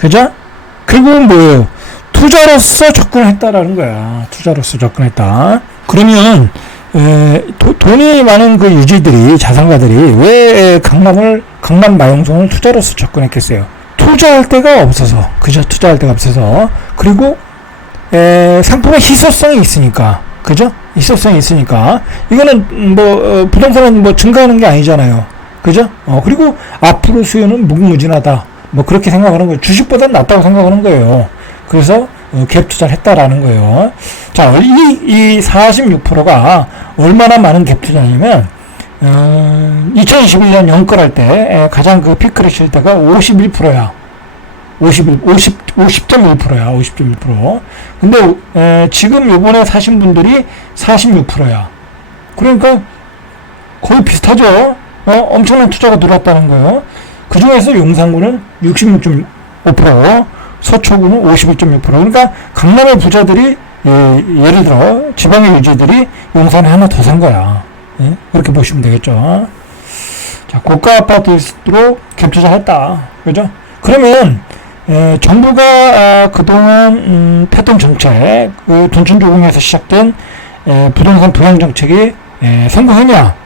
그죠? 결국은 뭐예요? 투자로서 접근했다라는 거야. 투자로서 접근했다. 그러면 돈이 많은 그 유지들이, 자산가들이 왜 강남 마용성을 투자로서 접근했겠어요? 투자할 데가 없어서. 그죠? 투자할 데가 없어서. 그리고 상품의 희소성이 있으니까. 그죠? 희소성이 있으니까. 이거는 부동산은 증가하는 게 아니잖아요. 그죠? 그리고 앞으로 수요는 무궁무진하다. 그렇게 생각하는 거예요. 주식보다는 낫다고 생각하는 거예요. 그래서 갭 투자를 했다라는 거예요. 자, 이 46%가 얼마나 많은 갭 투자냐면 2021년 연끌할 때 가장 그 피크를 칠 때가 51%야. 50.1%야. 50.1%. 근데 지금 요번에 사신 분들이 46%야. 그러니까 거의 비슷하죠. 엄청난 투자가 들어왔다는 거예요. 그 중에서 용산구는 66.5%, 서초구는 51.6%. 그러니까 강남의 부자들이 예를 들어 지방의 유지들이 용산에 하나 더 산 거야. 예? 그렇게 보시면 되겠죠. 자, 고가 아파트로 갭 투자했다. 그죠? 그러면 정부가 그동안 폈던 정책, 그 둔촌조공에서 시작된 부동산 부양 정책이 성공했냐?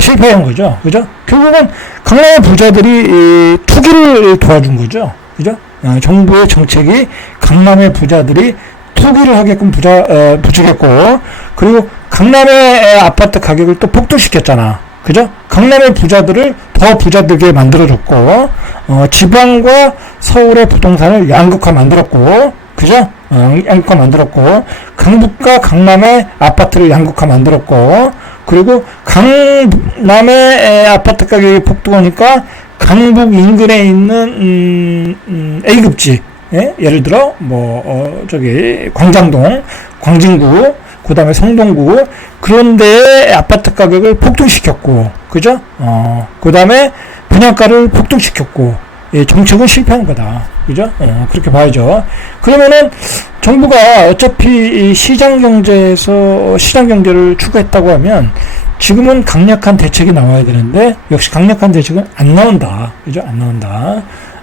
실패한 거죠. 그죠? 결국은 강남의 부자들이 투기를 도와준 거죠. 그죠? 정부의 정책이 강남의 부자들이 투기를 하게끔 부추겼고, 그리고 강남의 아파트 가격을 또 폭등시켰잖아. 그죠? 강남의 부자들을 더 부자되게 만들어줬고, 지방과 서울의 부동산을 양극화 만들었고, 그죠? 양극화 만들었고, 강북과 강남의 아파트를 양극화 만들었고, 그리고 강남의 아파트 가격이 폭등하니까 강북 인근에 있는 A급지, 예를 들어 광장동, 광진구, 그 다음에 성동구 그런 데에 아파트 가격을 폭등시켰고, 그죠? 그 다음에 분양가를 폭등시켰고, 정책은 실패한 거다. 그죠? 그렇게 봐야죠. 그러면은 정부가 어차피 시장 경제를 추구했다고 하면 지금은 강력한 대책이 나와야 되는데 역시 강력한 대책은 안 나온다. 그죠? 안 나온다.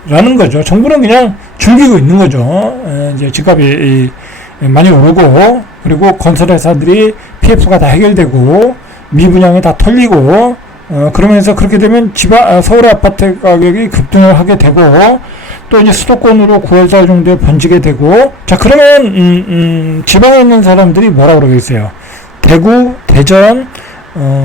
라는 거죠. 정부는 그냥 즐기고 있는 거죠. 이제 집값이 많이 오르고, 그리고 건설회사들이 PF가 다 해결되고, 미분양이 다 털리고, 그러면서 그렇게 되면 서울 아파트 가격이 급등을 하게 되고, 또 이제 수도권으로 9월달 정도에 번지게 되고, 자, 그러면, 지방에 있는 사람들이 뭐라고 그러겠어요? 대구, 대전,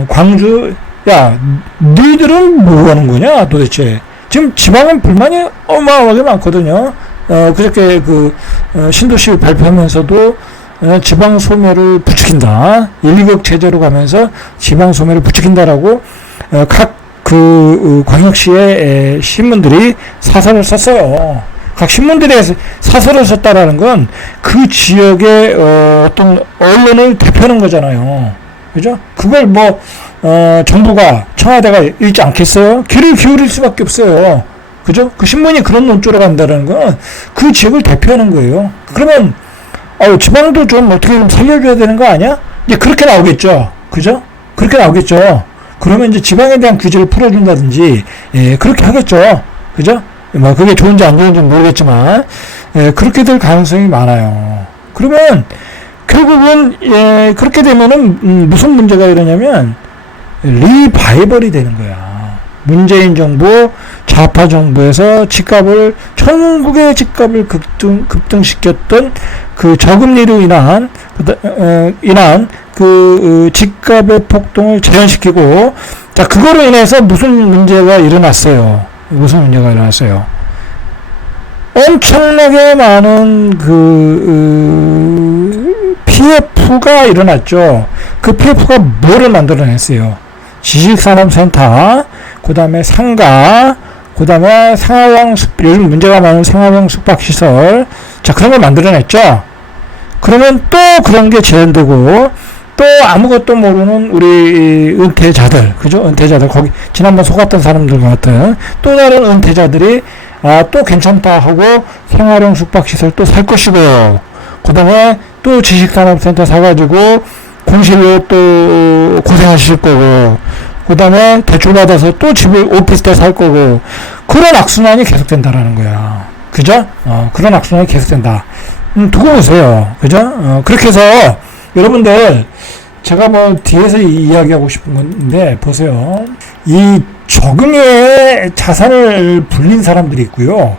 광주, 야, 너희들은 뭐 하는 거냐, 도대체? 지금 지방은 불만이 어마어마하게 많거든요. 그저께 신도시 발표하면서도 지방 소멸을 부추긴다. 1,2억 체제로 가면서 지방 소멸을 부추긴다라고 각 광역시의 신문들이 사설을 썼어요. 각 신문들이 사설을 썼다라는 건 그 지역의 어떤 언론을 대표하는 거잖아요. 그죠? 그걸 정부가, 청와대가 읽지 않겠어요? 귀를 기울일 수밖에 없어요. 그죠? 그 신문이 그런 논조로 간다는 건 그 지역을 대표하는 거예요. 그러면, 지방도 좀 어떻게 좀 살려줘야 되는 거 아니야? 이제 그렇게 나오겠죠. 그죠? 그렇게 나오겠죠. 그러면 이제 지방에 대한 규제를 풀어준다든지, 그렇게 하겠죠. 그죠? 그게 좋은지 안 좋은지 모르겠지만, 그렇게 될 가능성이 많아요. 그러면, 결국은, 그렇게 되면은, 무슨 문제가 일어나냐면, 리바이벌이 되는 거야. 문재인 정부, 좌파 정부에서 전국의 집값을 급등시켰던 그 저금리로 인한 집값의 폭등을 재현시키고, 자, 그거로 인해서 무슨 문제가 일어났어요? 엄청나게 많은 PF가 일어났죠. 그 PF가 뭐를 만들어냈어요? 지식산업센터, 그 다음에 상가, 그 다음에 요즘 문제가 많은 상하형 숙박시설, 자, 그런 걸 만들어냈죠. 그러면 또 그런 게 재현되고, 또 아무것도 모르는 우리 은퇴자들, 그죠? 은퇴자들, 거기, 지난번 속았던 사람들 같은, 또 다른 은퇴자들이, 또 괜찮다 하고, 생활형 숙박시설 또 살 것이고, 그 다음에 또 지식산업센터 사가지고, 공실로 또 고생하실 거고, 그 다음에 대출받아서 또 오피스텔 살 거고, 그런 악순환이 계속된다라는 거야. 그죠? 그런 악순환이 계속된다. 두고 보세요. 그죠? 그렇게 해서 여러분들 제가 뭐 뒤에서 이야기하고 싶은 건데 보세요. 이 저금리에 자산을 불린 사람들이 있고요.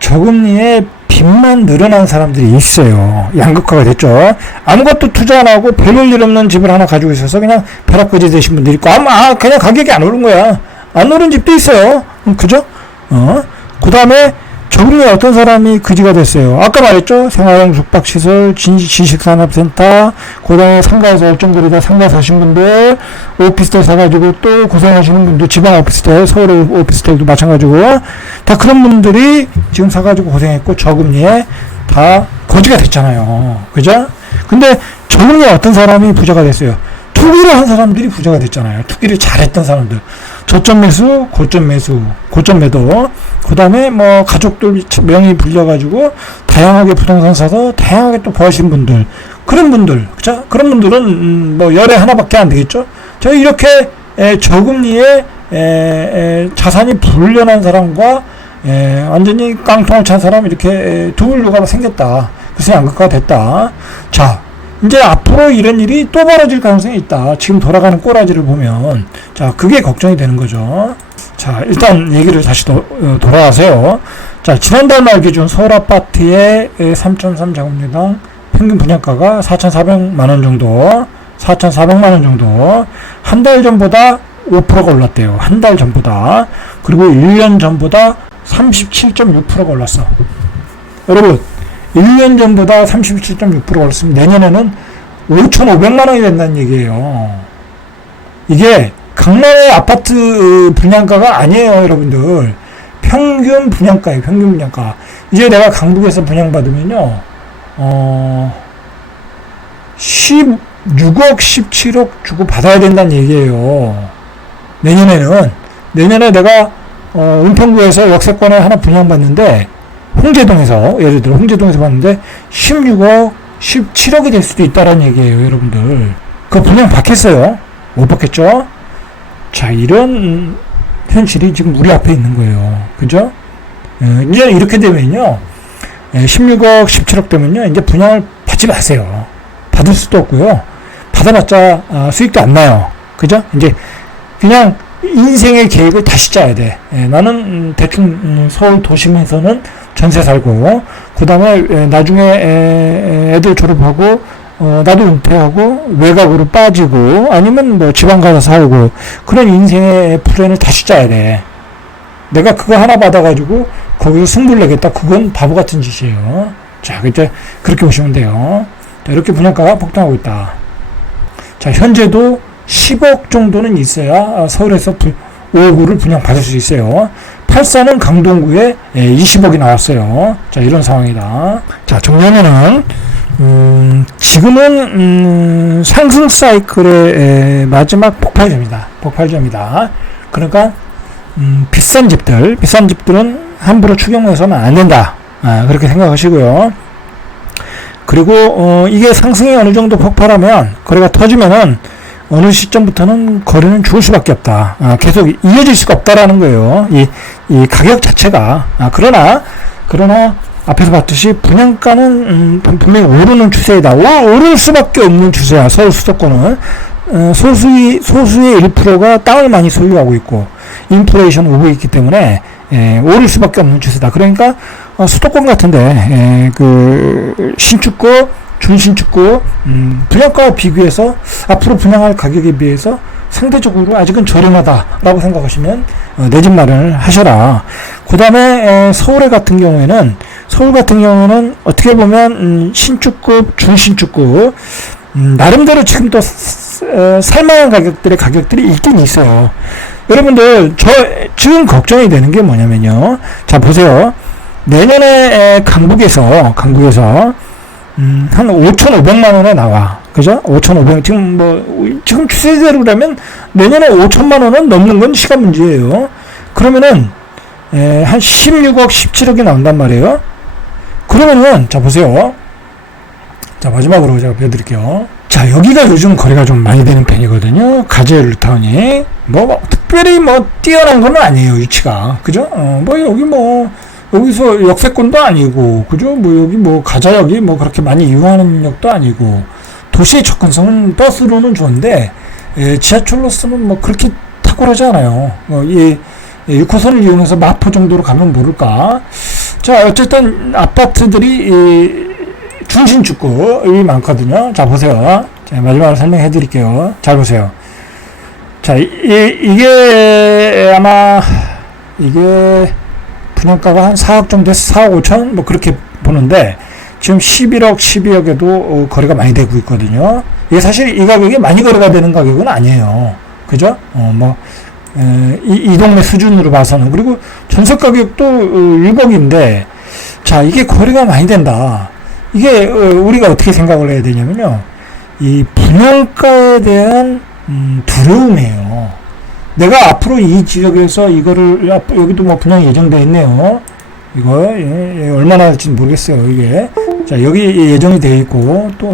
저금리에 빚만 늘어난 사람들이 있어요. 양극화가 됐죠. 아무것도 투자 안 하고 별일 없는 집을 하나 가지고 있어서 그냥 벼락거지 되신 분들이 있고, 그냥 가격이 안 오른 거야. 안 오른 집도 있어요. 그죠? 그 다음에 저금리에 어떤 사람이 그지가 됐어요. 아까 말했죠. 생활형 숙박시설, 지식산업센터, 그 다음에 상가에서 열정들이다 상가 사신 분들, 오피스텔 사가지고 또 고생하시는 분들, 지방 오피스텔, 서울 오피스텔도 마찬가지고, 다 그런 분들이 지금 사가지고 고생했고, 저금리에 다 거지가 됐잖아요. 그죠? 근데 저금리에 어떤 사람이 부자가 됐어요. 투기를 한 사람들이 부자가 됐잖아요. 투기를 잘했던 사람들. 저점 매수, 고점 매수, 고점 매도. 그 다음에 뭐 가족들 명의 불려가지고 다양하게 부동산 사서 다양하게 또 버신 분들. 그런 분들. 그죠? 그런 분들은 뭐 열에 하나밖에 안 되겠죠? 저 이렇게 저금리에 자산이 불려난 사람과 완전히 깡통을 찬 사람 이렇게 두 분류가 생겼다. 그래서 양극화가 됐다. 자. 이제 앞으로 이런 일이 또 벌어질 가능성이 있다. 지금 돌아가는 꼬라지를 보면. 자, 그게 걱정이 되는 거죠. 자, 일단 얘기를 다시 돌아가세요. 자, 지난달 말 기준 서울 아파트의 3.3제곱미당 평균 분양가가 4,400만원 정도, 4,400만원 정도, 한 달 전보다 5%가 올랐대요. 한 달 전보다. 그리고 1년 전보다 37.6%가 올랐어. 여러분, 1년 전보다 37.6% 올랐으면 내년에는 5,500만원이 된다는 얘기예요. 이게 강남의 아파트 분양가가 아니에요, 여러분들. 평균 분양가예요, 평균 분양가. 이제 내가 강북에서 분양받으면요, 16억, 17억 주고 받아야 된다는 얘기예요. 내년에 내가, 은평구에서 역세권에 하나 분양받는데, 홍제동에서, 예를 들어 홍제동에서 봤는데 16억, 17억이 될 수도 있다라는 얘기예요, 여러분들. 그거 분양 받겠어요? 못 받겠죠? 자, 이런 현실이 지금 우리 앞에 있는 거예요. 그죠? 이제 이렇게 되면요, 16억, 17억 되면요, 이제 분양을 받지 마세요. 받을 수도 없고요. 받아봤자 수익도 안 나요. 그죠? 이제 그냥 인생의 계획을 다시 짜야 돼. 나는 대충 서울 도심에서는 전세 살고, 그 다음에 나중에 애들 졸업하고, 나도 은퇴하고, 외곽으로 빠지고, 아니면 뭐 지방 가서 살고, 그런 인생의 플랜을 다시 짜야 돼. 내가 그거 하나 받아가지고, 거기서 승부를 내겠다. 그건 바보 같은 짓이에요. 자, 그때 그렇게 보시면 돼요. 자, 이렇게 분양가가 폭등하고 있다. 자, 현재도 10억 정도는 있어야 서울에서 5구를 분양받을 수 있어요. 84는 강동구에 20억이 나왔어요. 자, 이런 상황이다. 자, 정년에는 지금은 상승 사이클의 마지막 폭발점이다. 그러니까 비싼 집들은 함부로 추경해서는 안 된다. 그렇게 생각하시고요. 그리고 이게 상승이 어느 정도 폭발하면, 거래가 터지면은 어느 시점부터는 거래는 죽을 수밖에 없다. 계속 이어질 수가 없다라는 거예요. 이 가격 자체가. 그러나 앞에서 봤듯이 분양가는 분명히 오르는 추세이다. 오를 수밖에 없는 추세야. 서울 수도권은 소수의 1%가 땅을 많이 소유하고 있고 인플레이션 오고 있기 때문에 오를 수밖에 없는 추세다. 그러니까 수도권 같은데 그 신축구, 준신축구 분양가와 비교해서 앞으로 분양할 가격에 비해서 상대적으로 아직은 저렴하다라고 생각하시면 내 집 마련을 하셔라. 그 다음에 서울 같은 경우에는 어떻게 보면 신축급, 준신축급 나름대로 지금 또 살만한 가격들이 있긴 있어요. 여러분들 지금 걱정이 되는 게 뭐냐면요. 자, 보세요. 내년에 강북에서 한 5,500만 원에 나와. 그죠? 5,500. 지금 추세대로 그러면 내년에 5천만 원은 넘는 건 시간 문제예요. 그러면은, 한 16억, 17억이 나온단 말이에요. 그러면은, 자, 보세요. 자, 마지막으로 제가 보여드릴게요. 자, 여기가 요즘 거래가 좀 많이 되는 편이거든요. 가재 루타운이. 특별히 뛰어난 건 아니에요, 위치가. 그죠? 여기 여기서 역세권도 아니고, 그죠? 뭐, 여기 뭐, 가자역이 뭐, 그렇게 많이 이용하는 역도 아니고, 도시의 접근성은 버스로는 좋은데, 지하철로서는 뭐, 그렇게 탁월하지 않아요. 이 6호선을 이용해서 마포 정도로 가면 모를까. 자, 어쨌든, 아파트들이, 중심축급이 많거든요. 자, 보세요. 자, 마지막으로 설명해 드릴게요. 잘 보세요. 자, 이게 아마 이게 분양가가 한 4억 정도 돼서 4억 5천 뭐 그렇게 보는데 지금 11억, 12억에도 거래가 많이 되고 있거든요. 이게 사실 이 가격이 많이 거래가 되는 가격은 아니에요. 그죠? 이 동네 수준으로 봐서는. 그리고 전세 가격도 6억인데 자, 이게 거래가 많이 된다. 이게 우리가 어떻게 생각을 해야 되냐면요. 이 분양가에 대한 두려움이에요. 내가 앞으로 이 지역에서 이거를 여기도 뭐 분양이 예정되어 있네요. 이거 얼마나 할지 모르겠어요. 이게 자 여기 예정이 되어 있고 또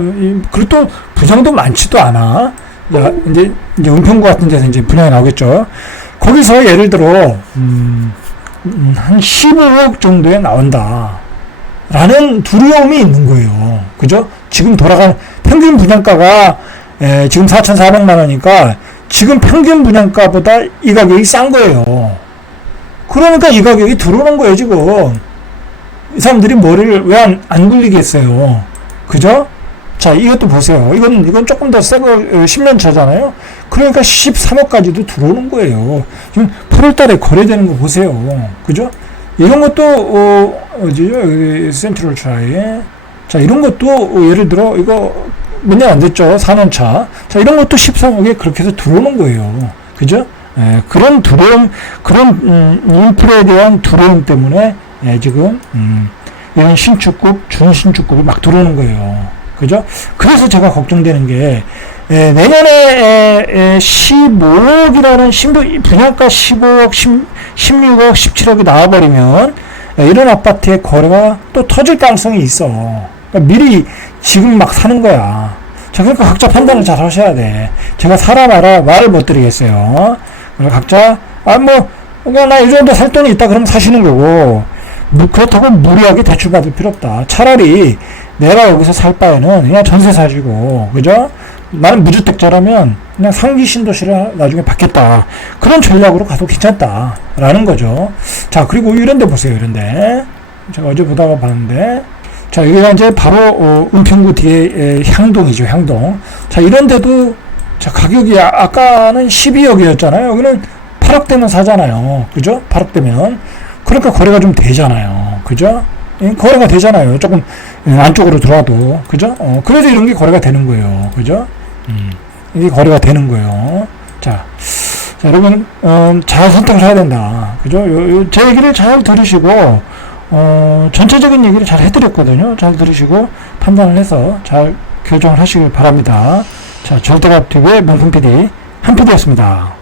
그리고 또 분양도 많지도 않아. 자, 이제 은평구 같은 데서 이제 분양이 나오겠죠. 거기서 예를 들어 한 15억 정도에 나온다. 라는 두려움이 있는 거예요. 그죠? 지금 돌아가는 평균 분양가가 지금 4,400만 원이니까 지금 평균 분양가보다 이 가격이 싼 거예요. 그러니까 이 가격이 들어오는 거예요, 지금. 이 사람들이 머리를 왜 안 굴리겠어요. 그죠? 자, 이것도 보세요. 이건 조금 더 새 거, 10년 차잖아요. 그러니까 13억까지도 들어오는 거예요. 지금 8월 달에 거래되는 거 보세요. 그죠? 이런 것도, 어디죠? 센트럴 차이. 자, 이런 것도, 예를 들어, 이거 몇 년 안 됐죠? 4년 차. 자, 이런 것도 13억에 그렇게 해서 들어오는 거예요. 그죠? 그런 두려움, 그런, 인프레에 대한 두려움 때문에, 지금, 이런 신축급, 준신축급이 막 들어오는 거예요. 그죠? 그래서 제가 걱정되는 게, 내년에 15억이라는 분양가 15억, 16억, 17억이 나와버리면 이런 아파트의 거래가 또 터질 가능성이 있어. 그러니까 미리 지금 막 사는 거야. 자, 그러니까 각자 판단을 잘 하셔야 돼. 제가 사라 마라 말을 못 드리겠어요. 각자 그냥 나 이 정도 살 돈이 있다 그러면 사시는 거고 그렇다고 무리하게 대출 받을 필요 없다. 차라리 내가 여기서 살 바에는 그냥 전세 사주고, 그죠? 나는 무주택자라면 그냥 상기 신도시를 나중에 받겠다. 그런 전략으로 가도 괜찮다. 라는 거죠. 자, 그리고 이런 데 보세요. 이런 데. 제가 어제 보다가 봤는데. 자, 여기가 이제 바로, 은평구 뒤에 향동이죠. 향동. 자, 이런 데도, 자, 가격이 아까는 12억이었잖아요. 여기는 8억대면 사잖아요. 그죠? 8억대면. 그러니까 거래가 좀 되잖아요. 그죠? 거래가 되잖아요. 조금 안쪽으로 들어와도. 그죠? 그래서 이런 게 거래가 되는 거예요. 그죠? 이게 거래가 되는 거예요. 자, 여러분, 잘 선택을 해야 된다. 그죠? 제 얘기를 잘 들으시고, 전체적인 얘기를 잘 해드렸거든요. 잘 들으시고, 판단을 해서 잘 결정을 하시길 바랍니다. 자, 절대값TV의 명품 PD, 한 PD였습니다.